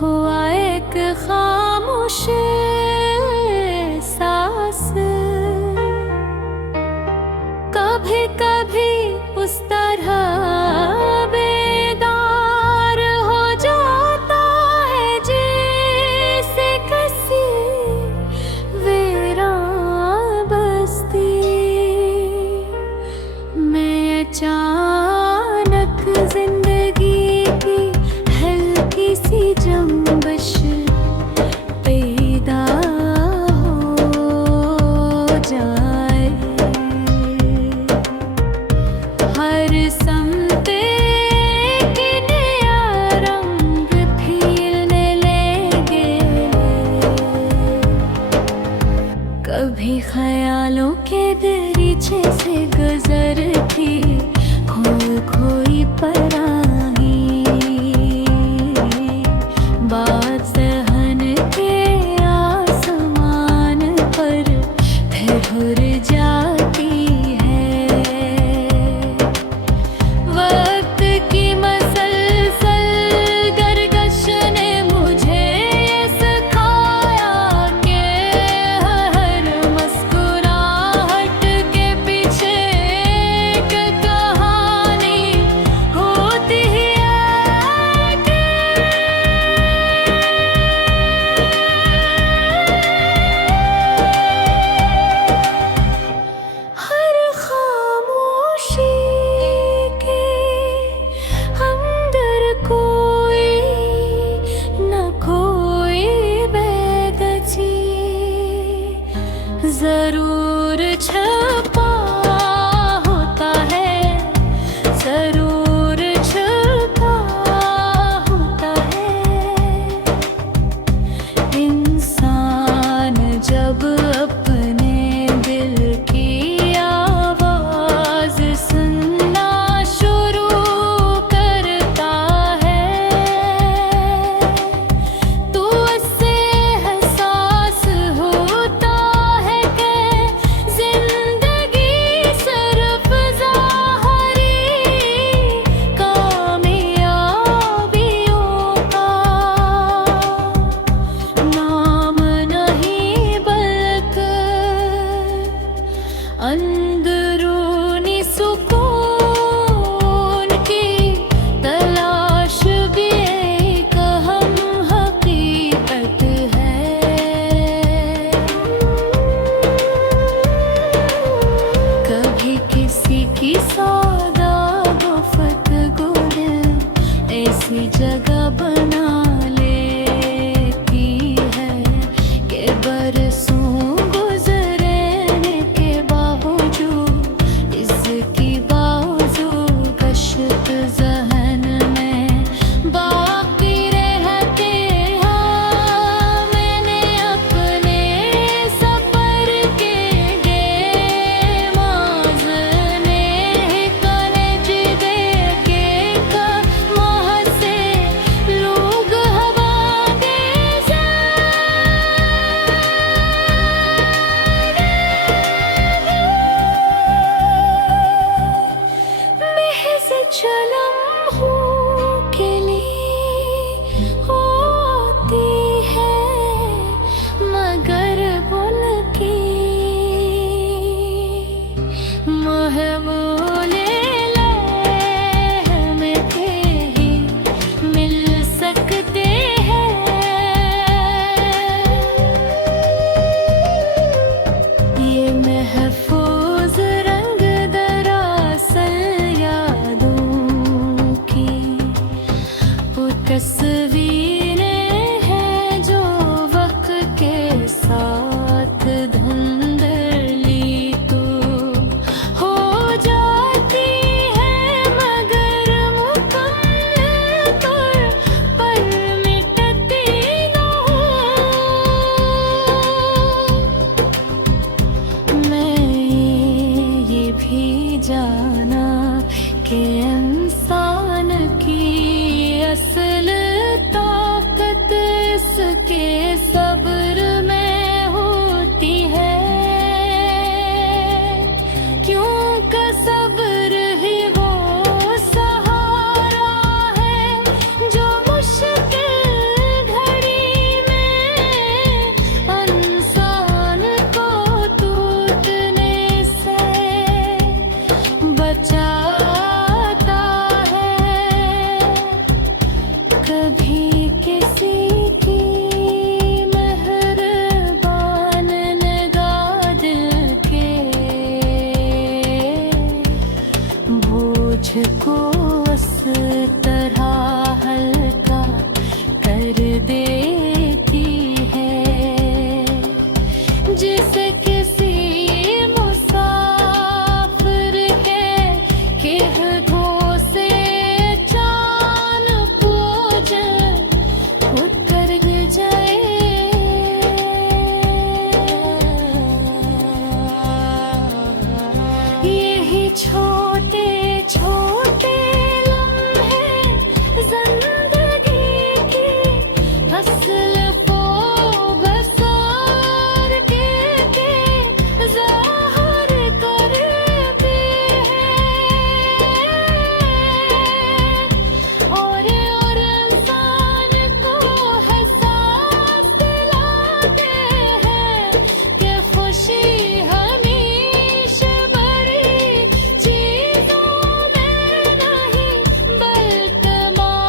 हुआ एक खामोश सांस, कभी कभी उस तरह बेदार हो जाता है जैसे किसी वीरान बस्ती में अचानक जिंदगी की हल्की सी जंबश पैदा हो जाए। हर समत एक नया रंग खिलने लगे, कभी ख्यालों के दरीचे से गुजरती खोई खोई पराही बात सहन के आसमान पर ठहर जाती है। वक्त की मसलसल गर्गश ने मुझे सिखाया कि हर मुस्कुराहट के पीछे एक कहानी होती है। हर खामोशी के अंदर कोई न कोई बेगची जरूर छुपा होता है, जरूर छुपा होता है। इंसान जब अपने दिल की आवाज सुनना शुरू करता है, तो उससे एहसास होता है कि जिंदगी सिर्फ ज़ाहिरी कामयाबियों का नाम नहीं, बल्कि अंदरूनी सुकून की तलाश भी एक अहम हकीकत है। कभी किसी की सौदागफ्त गुल ऐसी जगह बना लेती है कि बरसों गुजरने के बावजूद इसकी बावजू कश्त ज़हन में बाकी रहते हैं। मैंने अपने सफर के माज़ने कने जिदे के महसे लोग किसी की मेहरबान निगाह दिल के बोझ को उस तरह हल्का कर देती है जिसे किसी मुसाफिर के कहतों से जान पूजन उतर जाए। यही छोटे छोटे लम्हे जिंदगी की असल को बसार के ज़ाहिर करते हैं और इंसान को एहसास दिलाते हैं कि खुशी हमेशा बड़ी चीज़ों में नहीं बल्कि मामूली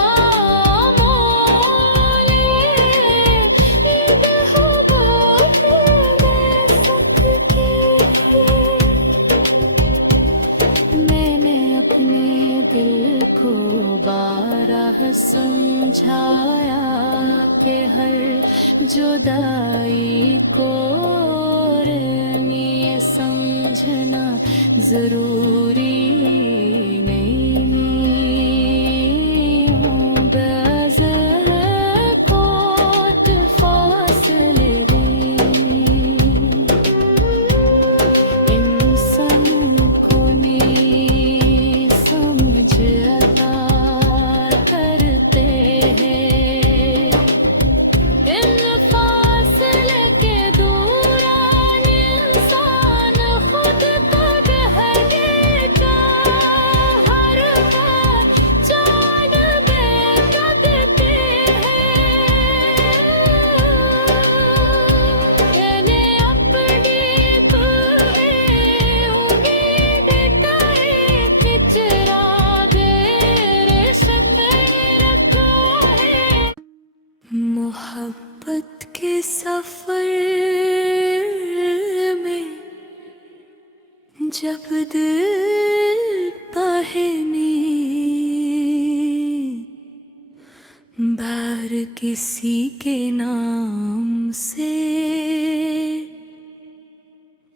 मैंने अपने दिल को बारह समझाया कि हर जुदाई को ये समझना जरूरी नहीं। बेअज़र कोत फासले इंसान को नहीं समझ अता करते हैं। इन फासले के दौरान इंसान खुद को कह देता हर बार जान बेकदते हैं। मैंने अपनी उम्मीद का एक चिराग रोशन रखा है। मोहब्बत के सफर में जब दिल पहने बार किसी के नाम से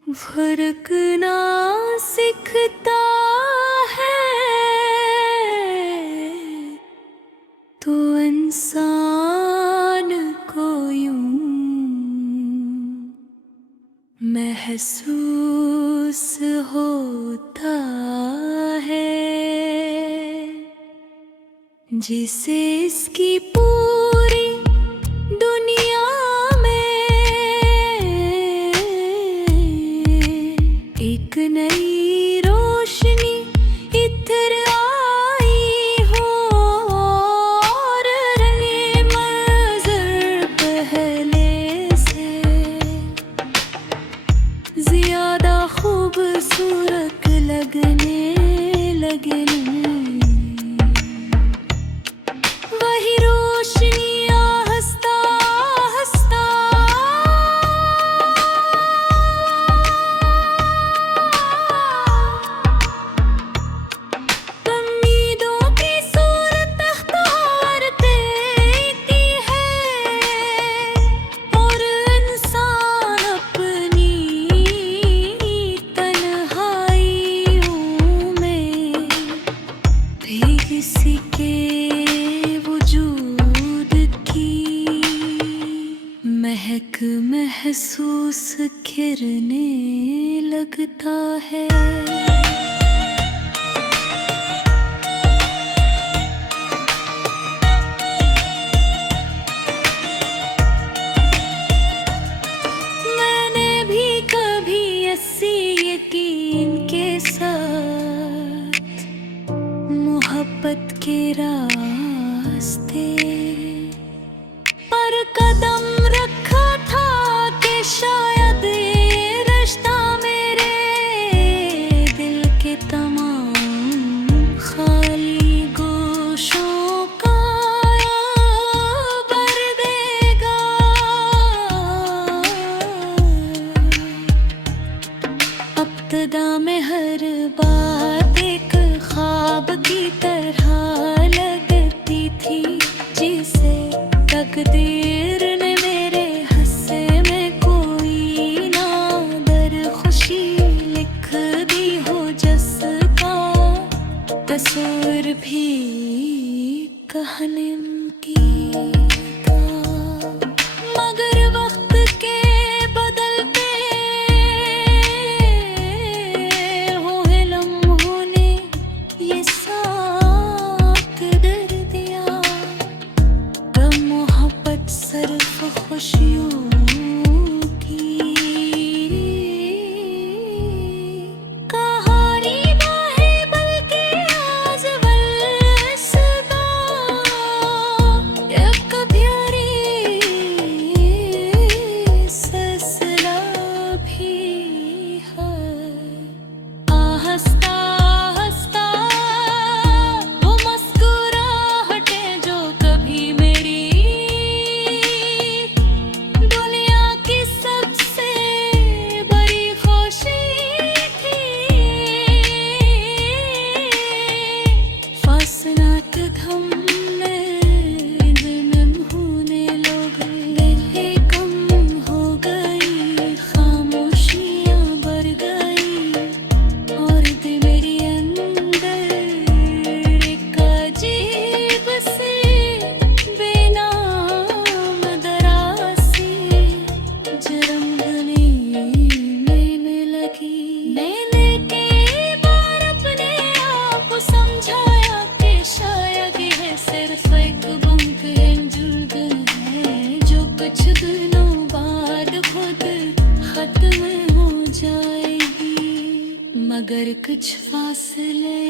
फर्कना सीखता है तो इंसान को यूं महसूस होता है जिसे इसकी पूरी दुनिया में एक नई रोशनी इतर आई हो और रंगे मंजर पहले से ज्यादा खूबसूरत लगने लगे। वही रोशनियाँ हंसता हंसता उम्मीदों की सूरत अख्तियार देती है और इंसान अपनी तन्हाइयों में भी किसी के वजूद की महक महसूस करने लगता है। मैंने भी कभी ऐसी यकीन के साथ मोहब्बत के रास्ते पर कदम रखा था कि शायद ये रिश्ता मेरे दिल तकदीर ने मेरे हस्से में कोई ना दर खुशी लिख दी हो, जिसका तस्वीर भी कहानी की था। मगर वक्त के बदलते हुए लम्हों ने ये साथ दर दिया। गम मोहब्बत सिर्फ खुशियों की कहानी ना है, बल्कि आज़-वल सदा एक प्यारी सिलसिला भी है। हंसता हंसता वो मुस्कुराहटें जो कभी मेरी दुनिया की सबसे बड़ी खुशी थी। फासनात थमने दिन होने लोग दिलें कम हो गई, खामोशियाँ बढ़ गई और दिल मेरे अंदर एक अजीब सी बेनाम दरासी जरम गली लेने लगी। मैंने कई बार अपने आप को समझाया कि शायद यह सिर्फ एक बंक है, जुल्द है जो कुछ दिनों बाद खुद खत्म हो जाएगी। मगर कुछ फासले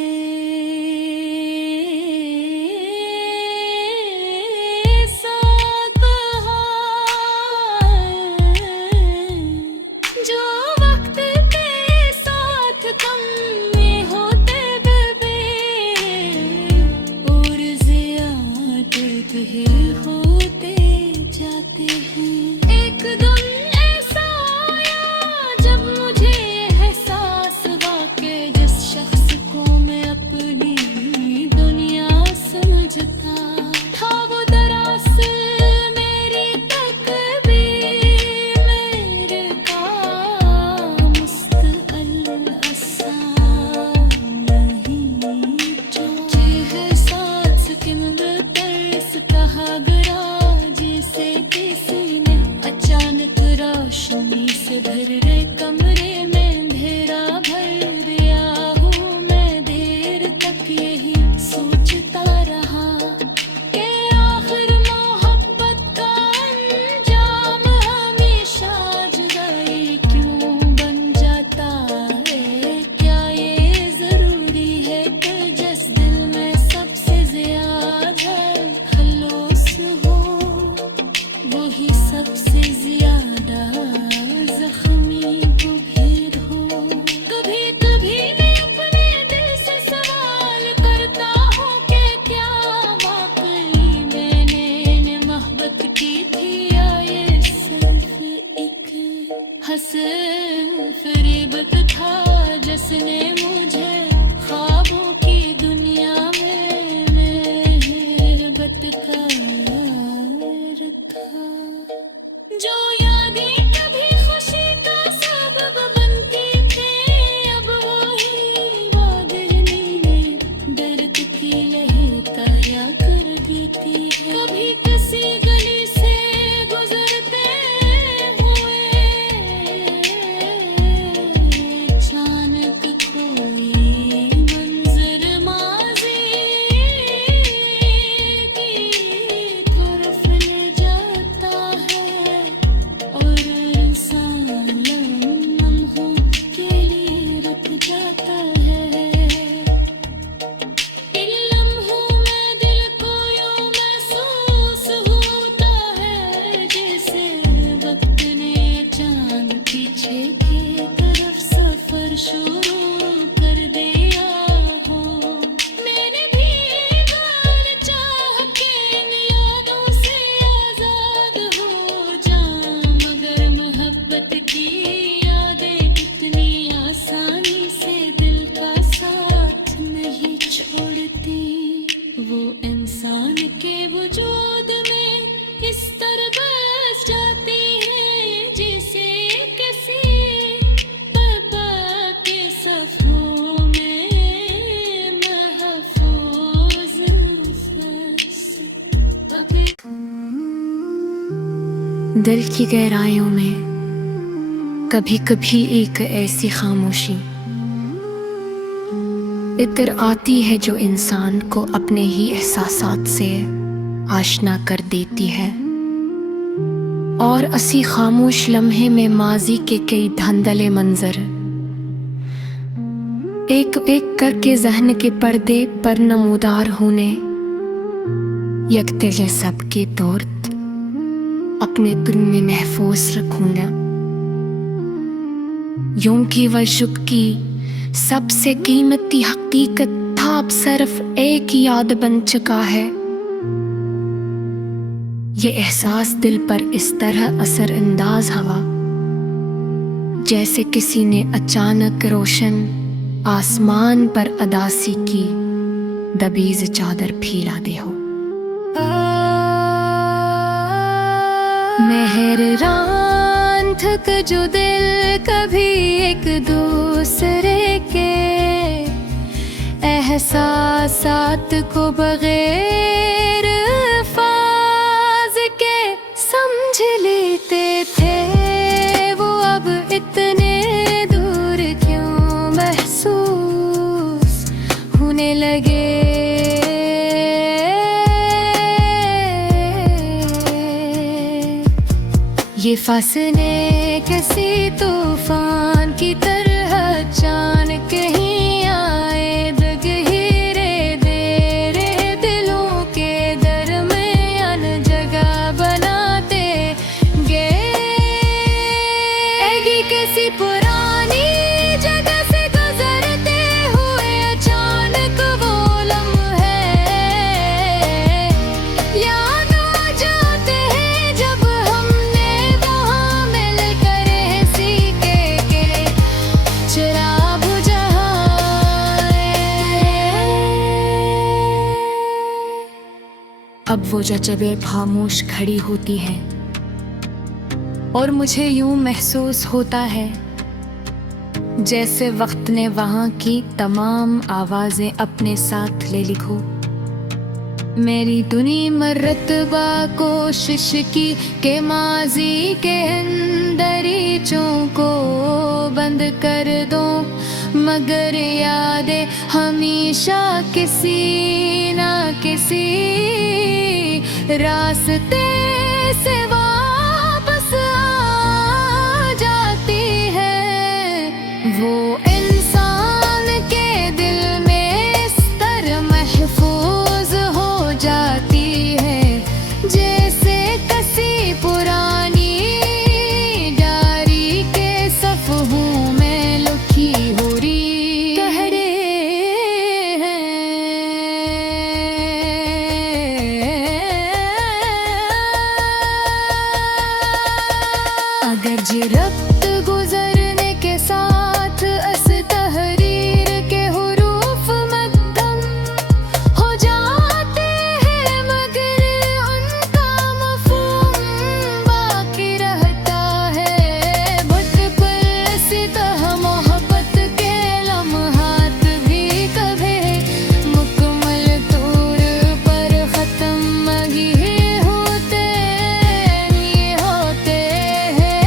साथ हैं, जो वक्त के साथ कम में होते बे और ज़्यादत ही होते जाते हैं। एक दम ऐसा आया जब मुझे एहसास हुआ कि जिस शख्स को मैं दिल की गहराइयों में कभी कभी एक ऐसी खामोशी इतर आती है जो इंसान को अपने ही एहसासात से आशना कर देती है। और असी खामोश लम्हे में माजी के कई धंधले मंजर एक एक करके जहन के पर्दे पर नमूदार होने यकते सबके तौर अपने दिल में महफूज रखूंगा। यूं की वशुक की सबसे कीमती हकीकत था अब सिर्फ एक याद बन चुका है। ये एहसास दिल पर इस तरह असर अंदाज हवा जैसे किसी ने अचानक रोशन आसमान पर अदासी की दबीज चादर फैला दे हो। मेहरान थक जो दिल कभी एक दूसरे के एहसासात को बगैर फाज के समझ लेते थे। वो अब इतने दूर क्यों महसूस होने लगे। ये फासले किसी तूफान की तरह अचानक ही आए दग हीरे देरे दिलों के दरमियान जगह बनाते गए। किसी पुरानी जगह से गुजरते हुए अचानक वो लम्हे याद आ जाते हैं जब अब वो जजबे खामोश खड़ी होती है और मुझे यूं महसूस होता है जैसे वक्त ने वहाँ की तमाम आवाजें अपने साथ ले लिखो। मेरी दुनी मरतबा कोशिश की के माजी के अंदरीचों को बंद कर दो, मगर यादें हमेशा किसी ना किसी रास्ते से वापस आ जाती है। वो इंसान के दिल में इस तरह महफूज हो जाती है जैसे किसी पुरानी डायरी के सफ़हों में लिखी हुई कहरे हैं। अगर जिरफ्त गुजरने के साथ अस तहरीर के हुरूफ मध्यम हो जाते हैं, मगर उनका मफ़हूम बाकी रहता है। बुत पर सितह मोहब्बत के लम्हात भी कभी मुकम्मल तौर पर ख़त्म ही होते हैं।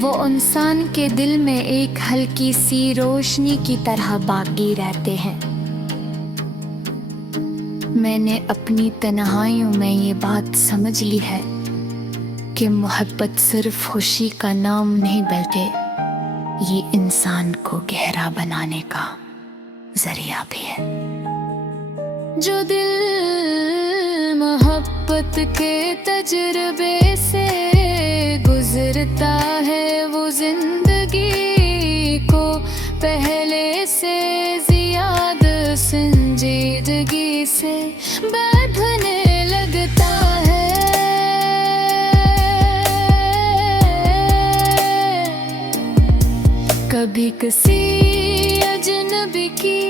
वो इंसान के दिल में एक हल्की सी रोशनी की तरह बाकी रहते हैं। मैंने अपनी तन्हाइयों में ये बात समझ ली है कि मोहब्बत सिर्फ खुशी का नाम नहीं बल्कि ये इंसान को गहरा बनाने का जरिया भी है। जो दिल मोहब्बत के तजुर्बे से गुजरता है वो जिंदगी को पहले से ज्यादा संजीदगी से बैठने लगता है। कभी किसी अजनबी की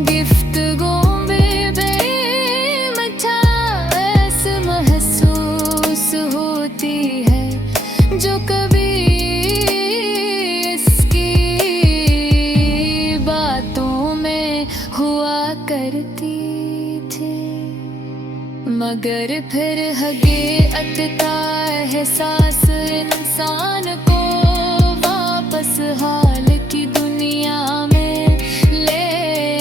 गिफ्तगू में बेमठास महसूस होती है जो कभी इसकी बातों में हुआ करती थी। मगर फिर हकीकत का एहसास इंसान को वापस हाल की दुनिया में ले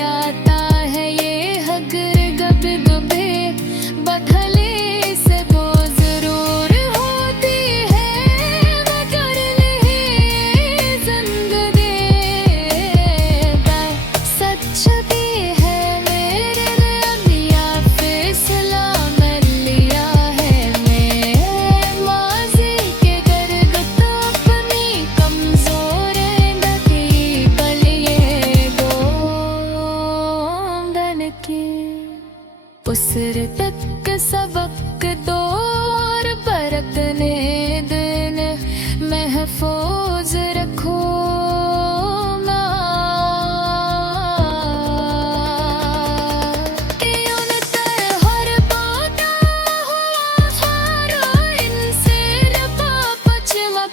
आता है। ये हगर गब गबे बदले से तो जरूर होती है, मगर नहीं जंग देता। सच भी है मेरे लिया फैसला मैं लिया है। मैं माज़ी के गर्गत अपनी कमजोर नकी बलिए गोंदन की। उसर तक सबक दौर परतने दिन महफूज रखो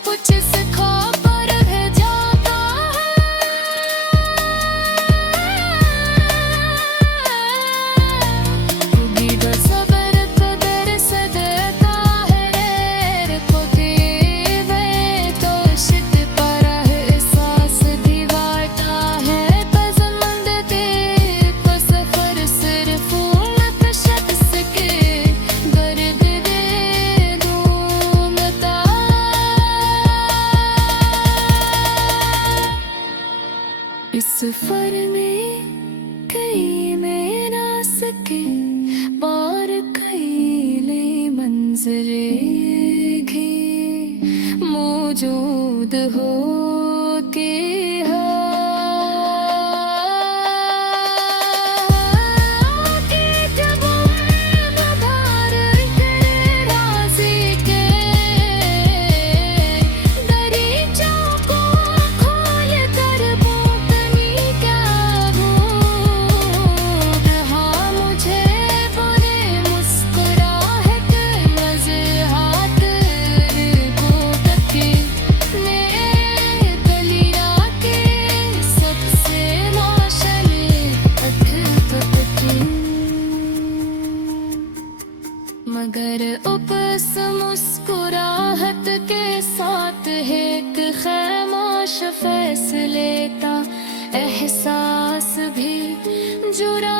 कुछ सिखा पर रह जाता है। सबर कदर से देता है रेर को दीवे तो शिद पर एहसास दीवाटा है। पसंद दे को सफर सिर्फ उम्मत शख्स के गर्द दे दूंगता। इस सफर में कहीं में ना सके पार कई ले मंजरे घी मौजूद हो के मगर उपस मुस्कुराहट के साथ एक खामोश फैसले का एहसास भी जुरा